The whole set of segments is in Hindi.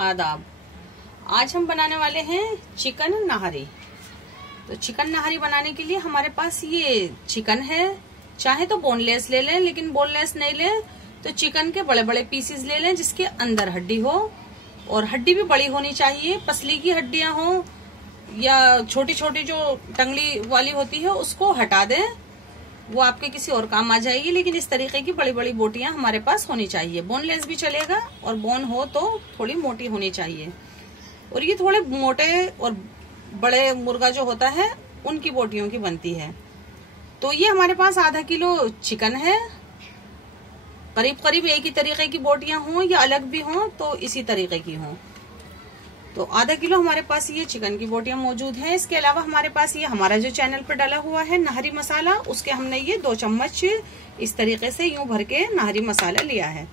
आदाब। आज हम बनाने वाले हैं चिकन नहारी। तो चिकन नहारी बनाने के लिए हमारे पास ये चिकन है। चाहे तो बोनलेस ले लें, लेकिन बोनलेस नहीं लें तो चिकन के बड़े बड़े पीसेस ले लें जिसके अंदर हड्डी हो, और हड्डी भी बड़ी होनी चाहिए। पसली की हड्डियां हो या छोटी छोटी जो टंगली वाली होती है उसको हटा दें, वो आपके किसी और काम आ जाएगी। लेकिन इस तरीके की बड़ी बड़ी बोटियां हमारे पास होनी चाहिए। बोनलेस भी चलेगा और बोन हो तो थोड़ी मोटी होनी चाहिए। और ये थोड़े मोटे और बड़े मुर्गा जो होता है उनकी बोटियों की बनती है। तो ये हमारे पास आधा किलो चिकन है। करीब करीब एक ही तरीके की बोटियां हों या अलग भी हों तो इसी तरीके की हों। तो आधा किलो हमारे पास ये चिकन की बोटियां मौजूद हैं। इसके अलावा हमारे पास ये हमारा जो चैनल पर डाला हुआ है नाहरी मसाला, उसके हमने ये 2 चम्मच इस तरीके से यूं भर के नाहरी मसाला लिया है।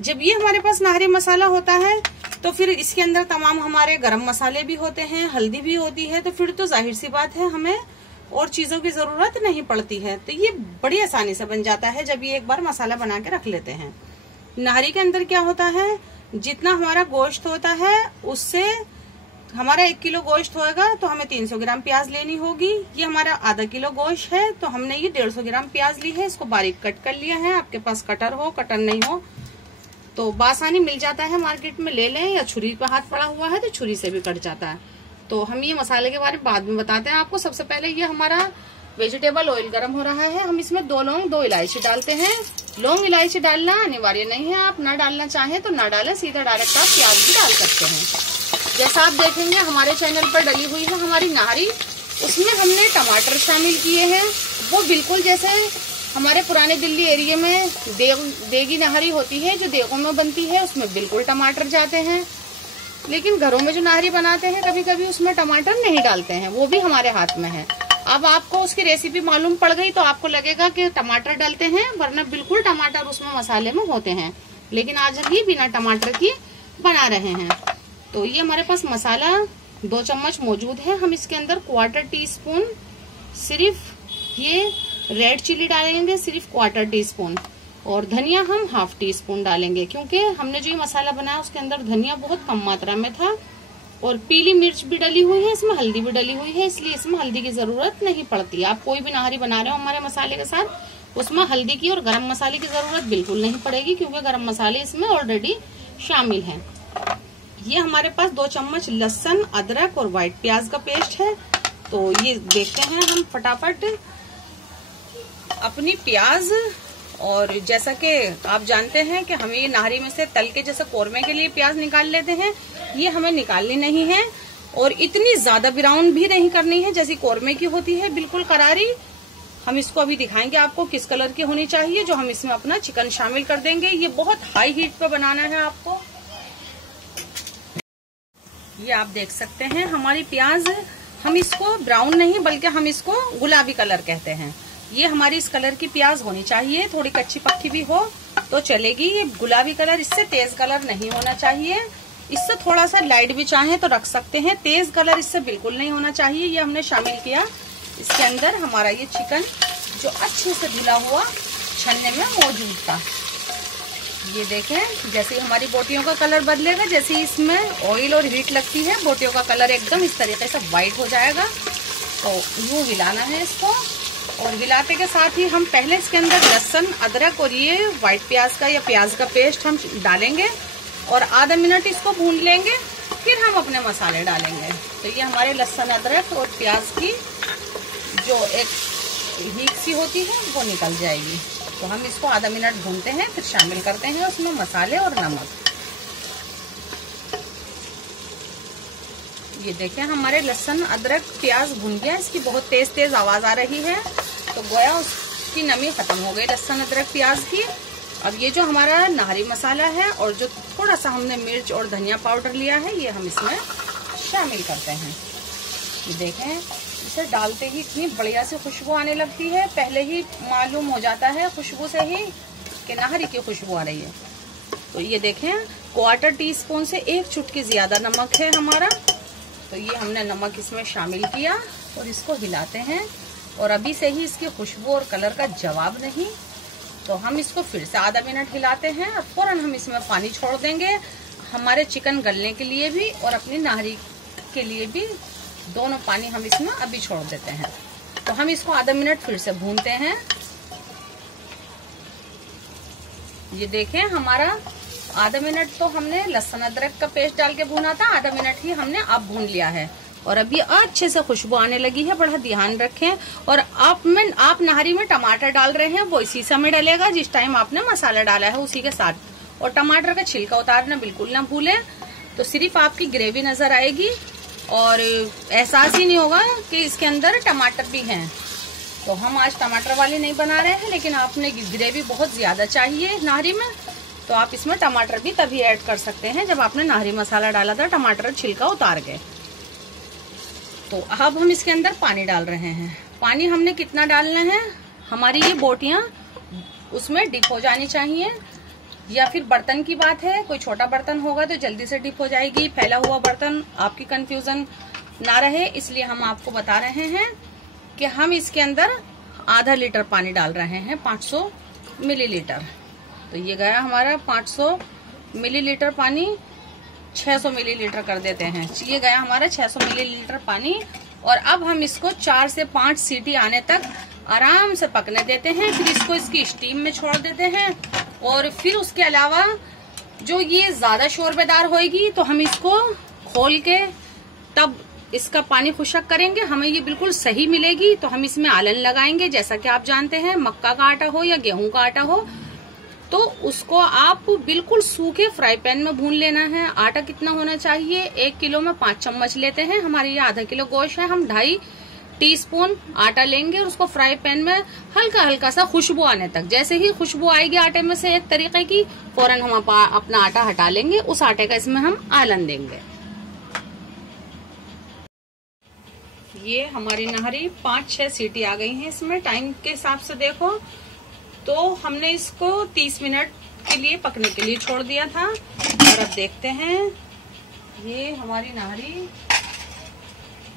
जब ये हमारे पास नाहरी मसाला होता है तो फिर इसके अंदर तमाम हमारे गरम मसाले भी होते हैं, हल्दी भी होती है। तो फिर तो जाहिर सी बात है हमें और चीजों की जरूरत नहीं पड़ती है। तो ये बड़ी आसानी से बन जाता है जब ये एक बार मसाला बना के रख लेते हैं। नाहरी के अंदर क्या होता है, जितना हमारा गोश्त होता है उससे हमारा 1 किलो गोश्त होगा तो हमें 300 ग्राम प्याज लेनी होगी। ये हमारा आधा किलो गोश्त है तो हमने ये 150 ग्राम प्याज ली है। इसको बारीक कट कर लिया है। आपके पास कटर हो, कटर नहीं हो तो बासानी मिल जाता है मार्केट में, ले लें, या छुरी पे हाथ पड़ा हुआ है तो छुरी से भी कट जाता है। तो हम ये मसाले के बारे में बाद में बताते हैं आपको। सबसे पहले ये हमारा वेजिटेबल ऑयल गर्म हो रहा है। हम इसमें 2 लौंग 2 इलायची डालते हैं। लौंग इलायची डालना अनिवार्य नहीं है, आप ना डालना चाहें तो ना डालें, सीधा डायरेक्ट आप प्याज भी डाल सकते हैं। जैसा आप देखेंगे हमारे चैनल पर डली हुई है हमारी नाहरी, उसमें हमने टमाटर शामिल किए हैं। वो बिल्कुल जैसे हमारे पुराने दिल्ली एरिया में देगी नाहरी होती है जो देगों में बनती है, उसमें बिल्कुल टमाटर जाते हैं। लेकिन घरों में जो नाहरी बनाते हैं कभी कभी उसमें टमाटर नहीं डालते हैं, वो भी हमारे हाथ में है। अब आपको उसकी रेसिपी मालूम पड़ गई तो आपको लगेगा कि टमाटर डालते हैं, वरना बिल्कुल टमाटर उसमें मसाले में होते हैं। लेकिन आज हम ये बिना टमाटर की बना रहे हैं। तो ये हमारे पास मसाला 2 चम्मच मौजूद है। हम इसके अंदर 1/4 टीस्पून सिर्फ ये रेड चिली डालेंगे, सिर्फ 1/4 टीस्पून। और धनिया हम 1/2 टीस्पून डालेंगे, क्योंकि हमने जो ये मसाला बनाया उसके अंदर धनिया बहुत कम मात्रा में था। और पीली मिर्च भी डली हुई है, इसमें हल्दी भी डली हुई है, इसलिए इसमें हल्दी की जरूरत नहीं पड़ती। आप कोई भी नाहरी बना रहे हो हमारे मसाले के साथ, उसमें हल्दी की और गरम मसाले की जरूरत बिल्कुल नहीं पड़ेगी, क्योंकि गरम मसाले इसमें ऑलरेडी शामिल हैं। ये हमारे पास 2 चम्मच लहसुन, अदरक और व्हाइट प्याज का पेस्ट है। तो ये देखते हैं हम फटाफट अपनी प्याज। और जैसा कि आप जानते हैं कि हम ये नाहरी में से तल के जैसे कौरमे के लिए प्याज निकाल लेते हैं, ये हमें निकालनी नहीं है। और इतनी ज्यादा ब्राउन भी नहीं करनी है जैसी कौरमे की होती है, बिल्कुल करारी। हम इसको अभी दिखाएंगे आपको किस कलर की होनी चाहिए, जो हम इसमें अपना चिकन शामिल कर देंगे। ये बहुत हाई हीट पे बनाना है आपको। ये आप देख सकते हैं हमारी प्याज, हम इसको ब्राउन नहीं बल्कि हम इसको गुलाबी कलर कहते हैं। ये हमारी इस कलर की प्याज होनी चाहिए, थोड़ी कच्ची पक्की भी हो तो चलेगी। ये गुलाबी कलर, इससे तेज कलर नहीं होना चाहिए। इससे थोड़ा सा लाइट भी चाहे तो रख सकते हैं, तेज कलर इससे बिल्कुल नहीं होना चाहिए। ये हमने शामिल किया इसके अंदर हमारा ये चिकन जो अच्छे से धुला हुआ छन्ने में मौजूद था। ये देखें जैसे हमारी बोटियों का कलर बदलेगा, जैसे इसमें ऑयल और हीट लगती है बोटियों का कलर एकदम इस तरीके से व्हाइट हो जाएगा। तो यूं हिलाना है इसको। और हिलाते के साथ ही हम पहले इसके अंदर लहसुन, अदरक और ये व्हाइट प्याज का या प्याज का पेस्ट हम डालेंगे और आधा मिनट इसको भून लेंगे, फिर हम अपने मसाले डालेंगे। तो ये हमारे लहसुन, अदरक और प्याज की जो एक हीट सी होती है वो निकल जाएगी। तो हम इसको आधा मिनट भूनते हैं, फिर शामिल करते हैं उसमें मसाले और नमक। ये देखें हमारे लहसुन, अदरक, प्याज भुन गया। इसकी बहुत तेज तेज आवाज आ रही है, तो गोया उसकी नमी खत्म हो गई लहसुन, अदरक, प्याज की। अब ये जो हमारा नाहरी मसाला है और जो थोड़ा सा हमने मिर्च और धनिया पाउडर लिया है, ये हम इसमें शामिल करते हैं। ये देखें इसे डालते ही इतनी बढ़िया से खुशबू आने लगती है, पहले ही मालूम हो जाता है खुशबू से ही कि नाहरी की खुशबू आ रही है। तो ये देखें 1/4 टीस्पून से 1 चुटकी ज्यादा नमक है हमारा। तो ये हमने नमक इसमें शामिल किया और इसको हिलाते हैं। और अभी से ही इसकी खुशबू और कलर का जवाब नहीं, तो हम इसको फिर से आधा मिनट हिलाते हैं और फौरन हम इसमें पानी छोड़ देंगे। हमारे चिकन गलने के लिए भी और अपनी नाहरी के लिए भी दोनों पानी हम इसमें अभी छोड़ देते हैं। तो हम इसको आधा मिनट फिर से भूनते हैं। ये देखें, हमारा आधा मिनट तो हमने लहसुन अदरक का पेस्ट डाल के भूना था, आधा मिनट ही हमने अब भून लिया है और अब ये अच्छे से खुशबू आने लगी है। बड़ा ध्यान रखें। और आप नाहरी में टमाटर डाल रहे हैं वो इसी समय डलेगा जिस टाइम आपने मसाला डाला है उसी के साथ। और टमाटर का छिलका उतारना बिल्कुल ना भूलें, तो सिर्फ आपकी ग्रेवी नजर आएगी और एहसास ही नहीं होगा कि इसके अंदर टमाटर भी हैं। तो हम आज टमाटर वाली नहीं बना रहे हैं, लेकिन आपने ग्रेवी बहुत ज्यादा चाहिए नाहरी में तो आप इसमें टमाटर भी तभी ऐड कर सकते हैं जब आपने नाहरी मसाला डाला था, टमाटर छिलका उतार के। तो अब हम इसके अंदर पानी डाल रहे हैं। पानी हमने कितना डालना है, हमारी ये बोटियां उसमें डिप हो जानी चाहिए, या फिर बर्तन की बात है, कोई छोटा बर्तन होगा तो जल्दी से डिप हो जाएगी। फैला हुआ बर्तन आपकी कंफ्यूजन ना रहे इसलिए हम आपको बता रहे हैं कि हम इसके अंदर आधा लीटर पानी डाल रहे हैं, 500 मिलीलीटर। तो ये गया हमारा 500 मिलीलीटर पानी, 600 मिलीलीटर कर देते हैं। ये गया हमारा 600 मिलीलीटर पानी। और अब हम इसको 4 से 5 सीटी आने तक आराम से पकने देते हैं। फिर इसको इसकी स्टीम में छोड़ देते हैं। और फिर उसके अलावा जो ये ज्यादा शोरबेदार होएगी तो हम इसको खोल के तब इसका पानी खुशक करेंगे। हमें ये बिल्कुल सही मिलेगी तो हम इसमें आलन लगाएंगे। जैसा कि आप जानते हैं, मक्का का आटा हो या गेहूं का आटा हो तो उसको आप बिल्कुल सूखे फ्राई पैन में भून लेना है। आटा कितना होना चाहिए, 1 किलो में 5 चम्मच लेते हैं। हमारे ये आधा किलो गोश्त है, हम 2.5 टीस्पून आटा लेंगे और उसको फ्राई पैन में हल्का हल्का सा खुशबू आने तक, जैसे ही खुशबू आएगी आटे में से एक तरीके की, फौरन हम अपना आटा हटा लेंगे। उस आटे का इसमें हम आलन देंगे। ये हमारी नाहरी 5-6 सीटी आ गई हैं। इसमें टाइम के हिसाब से देखो तो हमने इसको 30 मिनट के लिए पकने के लिए छोड़ दिया था। और अब देखते हैं, ये हमारी नाहरी,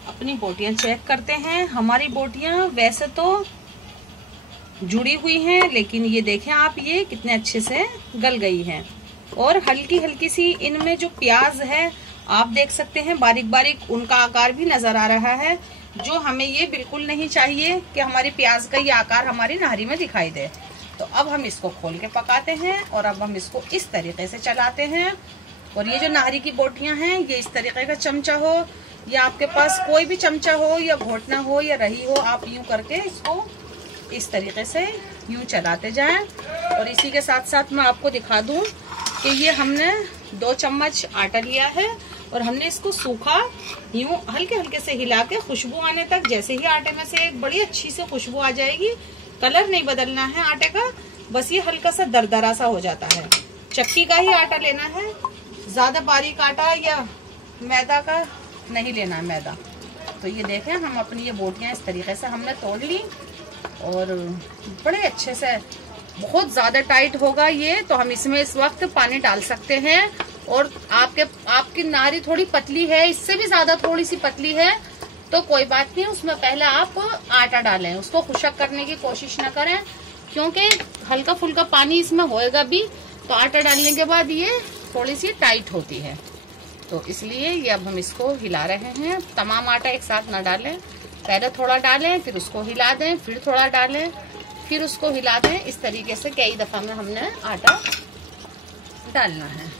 अपनी बोटियां चेक करते हैं। हमारी बोटियां वैसे तो जुड़ी हुई हैं, लेकिन ये देखें आप, ये कितने अच्छे से गल गई हैं। और हल्की हल्की सी इनमें जो प्याज है आप देख सकते हैं, बारीक बारीक उनका आकार भी नजर आ रहा है। जो हमें ये बिल्कुल नहीं चाहिए कि हमारी प्याज का ये आकार हमारी नाहरी में दिखाई दे। तो अब हम इसको खोल के पकाते हैं और अब हम इसको इस तरीके से चलाते हैं। और ये जो नाहरी की बोटियां हैं, ये इस तरीके का चमचा हो या आपके पास कोई भी चमचा हो या घोटना हो या रही हो, आप यूं करके इसको इस तरीके से यूं चलाते जाएं। और इसी के साथ साथ मैं आपको दिखा दूं कि ये हमने 2 चम्मच आटा लिया है और हमने इसको सूखा यूं हल्के हल्के से हिला के खुशबू आने तक, जैसे ही आटे में से एक बड़ी अच्छी से खुशबू आ जाएगी, कलर नहीं बदलना है आटे का, बस ये हल्का सा दरदरा सा हो जाता है। चक्की का ही आटा लेना है, ज्यादा बारीक आटा या मैदा का नहीं लेना है, मैदा। तो ये देखें, हम अपनी ये बोटियां इस तरीके से हमने तोड़ ली और बड़े अच्छे से, बहुत ज्यादा टाइट होगा ये तो हम इसमें इस वक्त पानी डाल सकते हैं। और आपकी नाहरी थोड़ी पतली है, इससे भी ज्यादा थोड़ी सी पतली है तो कोई बात नहीं, उसमें पहले आप आटा डालें, उसको खुशक करने की कोशिश न करें, क्योंकि हल्का फुल्का पानी इसमें होएगा भी तो आटा डालने के बाद ये थोड़ी सी टाइट होती है। तो इसलिए ये अब हम इसको हिला रहे हैं। तमाम आटा एक साथ ना डालें, पहले थोड़ा डालें, फिर उसको हिला दें, फिर थोड़ा डालें, फिर उसको हिला दें। इस तरीके से कई दफा में हमने आटा डालना है।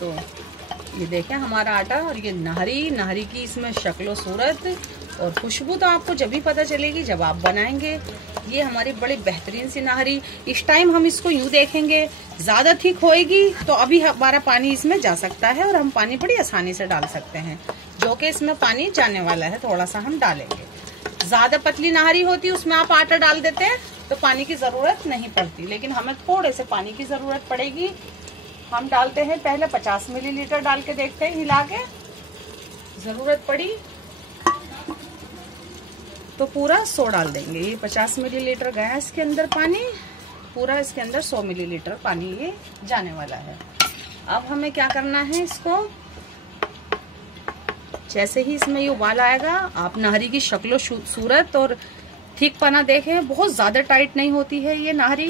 तो ये देखें हमारा आटा और ये नाहरी की इसमें शक्लो सूरत और खुशबू तो आपको जब भी पता चलेगी जब आप बनाएंगे। ये हमारी बड़ी बेहतरीन सी नाहरी। इस टाइम हम इसको यूं देखेंगे, ज्यादा थिक होएगी तो अभी हमारा पानी इसमें जा सकता है और हम पानी बड़ी आसानी से डाल सकते हैं, जो कि इसमें पानी जाने वाला है, थोड़ा सा हम डालेंगे। ज्यादा पतली नाहरी होती उसमें आप आटा डाल देते हैं तो पानी की जरूरत नहीं पड़ती, लेकिन हमें थोड़े से पानी की जरूरत पड़ेगी। हम डालते हैं पहले 50 मिलीलीटर डाल के देखते हैं, हिला के, जरूरत पड़ी तो पूरा 100 डाल देंगे। ये 50 मिलीलीटर गया इसके अंदर पानी, पूरा इसके अंदर 100 मिलीलीटर पानी ये जाने वाला है। अब हमें क्या करना है, इसको जैसे ही इसमें ये उबाल आएगा, आप नाहरी की शक्लो सूरत और थिकपना देखें, बहुत ज्यादा टाइट नहीं होती है ये नाहरी।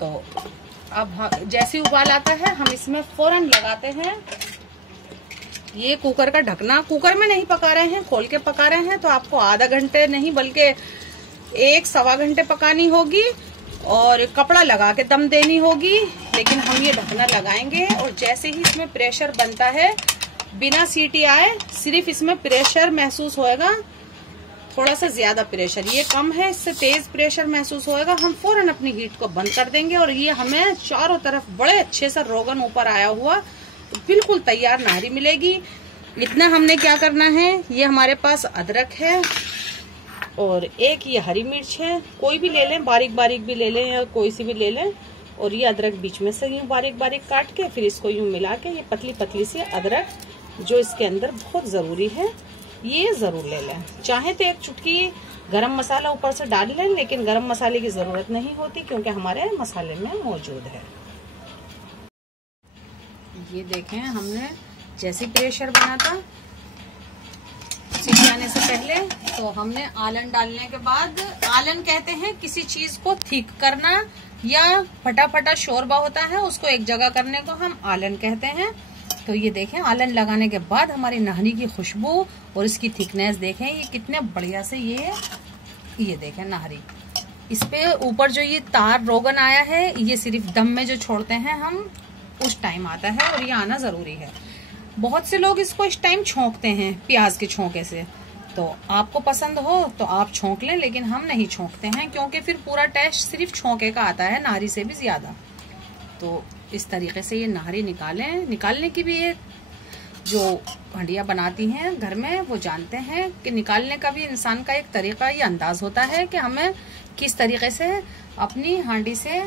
तो अब जैसे उबाल आता है हम इसमें फौरन लगाते हैं ये कुकर का ढकना। कुकर में नहीं पका रहे हैं, खोल के पका रहे हैं, तो आपको आधा घंटे नहीं बल्कि 1-1.25 घंटे पकानी होगी और कपड़ा लगा के दम देनी होगी। लेकिन हम ये ढकना लगाएंगे और जैसे ही इसमें प्रेशर बनता है, बिना सीटी आए, सिर्फ इसमें प्रेशर महसूस होएगा, थोड़ा सा ज्यादा प्रेशर, ये कम है, इससे तेज प्रेशर महसूस होएगा, हम फौरन अपनी हीट को बंद कर देंगे। और ये हमें चारों तरफ बड़े अच्छे से रोगन ऊपर आया हुआ तो बिल्कुल तैयार नाहरी मिलेगी। इतना हमने क्या करना है, ये हमारे पास अदरक है और एक ये हरी मिर्च है, कोई भी ले लें, बारीक बारीक भी ले लें या कोई सी भी ले लें। और ये अदरक बीच में से यूं बारीक बारीक काट के फिर इसको यूं मिला के, ये पतली पतली सी अदरक जो इसके अंदर बहुत जरूरी है, ये जरूर ले लें। चाहे तो एक चुटकी गरम मसाला ऊपर से डाल लें, लेकिन गरम मसाले की जरूरत नहीं होती क्योंकि हमारे मसाले में मौजूद है। ये देखें, हमने जैसे प्रेशर बना था सीटी आने से पहले, तो हमने आलन डालने के बाद, आलन कहते हैं किसी चीज को थिक करना या फटाफटा शोरबा होता है उसको एक जगह करने को हम आलन कहते हैं। तो ये देखें, आलन लगाने के बाद हमारी नाहरी की खुशबू और इसकी थिकनेस देखें, ये कितने बढ़िया से ये देखें नाहरी। इस पे ऊपर जो ये तार रोगन आया है, ये सिर्फ दम में जो छोड़ते हैं हम उस टाइम आता है और ये आना जरूरी है। बहुत से लोग इसको इस टाइम छोंकते हैं प्याज के छोंके से, तो आपको पसंद हो तो आप छोंक लें, लेकिन हम नहीं छोंकते हैं क्योंकि फिर पूरा टेस्ट सिर्फ छोंके का आता है, नाहरी से भी ज्यादा। तो इस तरीके से ये नाहरी निकालें। निकालने की भी एक जो हंडिया बनाती हैं घर में वो जानते हैं कि निकालने का भी इंसान का एक तरीका, ये अंदाज होता है कि हमें किस तरीके से अपनी हांडी से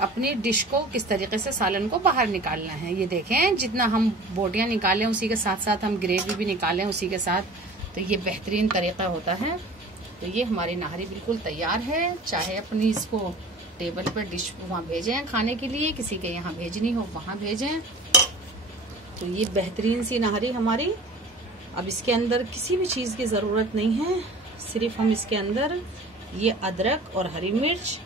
अपनी डिश को, किस तरीके से सालन को बाहर निकालना है। ये देखें, जितना हम बोटियां निकालें उसी के साथ साथ हम ग्रेवी भी निकालें उसी के साथ, तो ये बेहतरीन तरीका होता है। तो ये हमारी नाहरी बिल्कुल तैयार है। चाहे अपनी इसको टेबल पर डिश वहाँ भेजें खाने के लिए, किसी के यहाँ भेजनी हो वहाँ भेजें। तो ये बेहतरीन सी नाहरी हमारी। अब इसके अंदर किसी भी चीज़ की ज़रूरत नहीं है, सिर्फ हम इसके अंदर ये अदरक और हरी मिर्च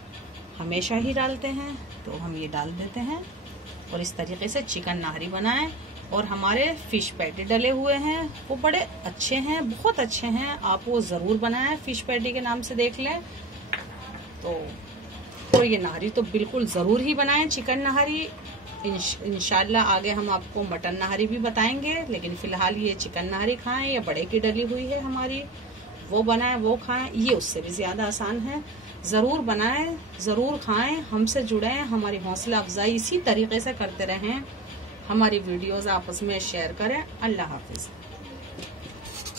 हमेशा ही डालते हैं, तो हम ये डाल देते हैं और इस तरीके से चिकन नाहरी बनाएं। और हमारे फिश पैटी डले हुए हैं, वो बड़े अच्छे हैं, बहुत अच्छे हैं, आप वो ज़रूर बनाएं, फिश पैटी के नाम से देख लें। तो ये नाहरी तो बिल्कुल ज़रूर ही बनाएं, चिकन नाहरी। इंशाल्लाह आगे हम आपको मटन नाहरी भी बताएंगे, लेकिन फ़िलहाल ये चिकन नाहरी खाएं या बड़े की डली हुई है हमारी, वो बनाएं वो खाएं, ये उससे भी ज़्यादा आसान है। ज़रूर बनाएं, ज़रूर खाएं, हमसे जुड़ें, हमारी हौसला अफजाई इसी तरीके से करते रहें, हमारी वीडियोज़ आपस में शेयर करें। अल्लाह हाफिज़।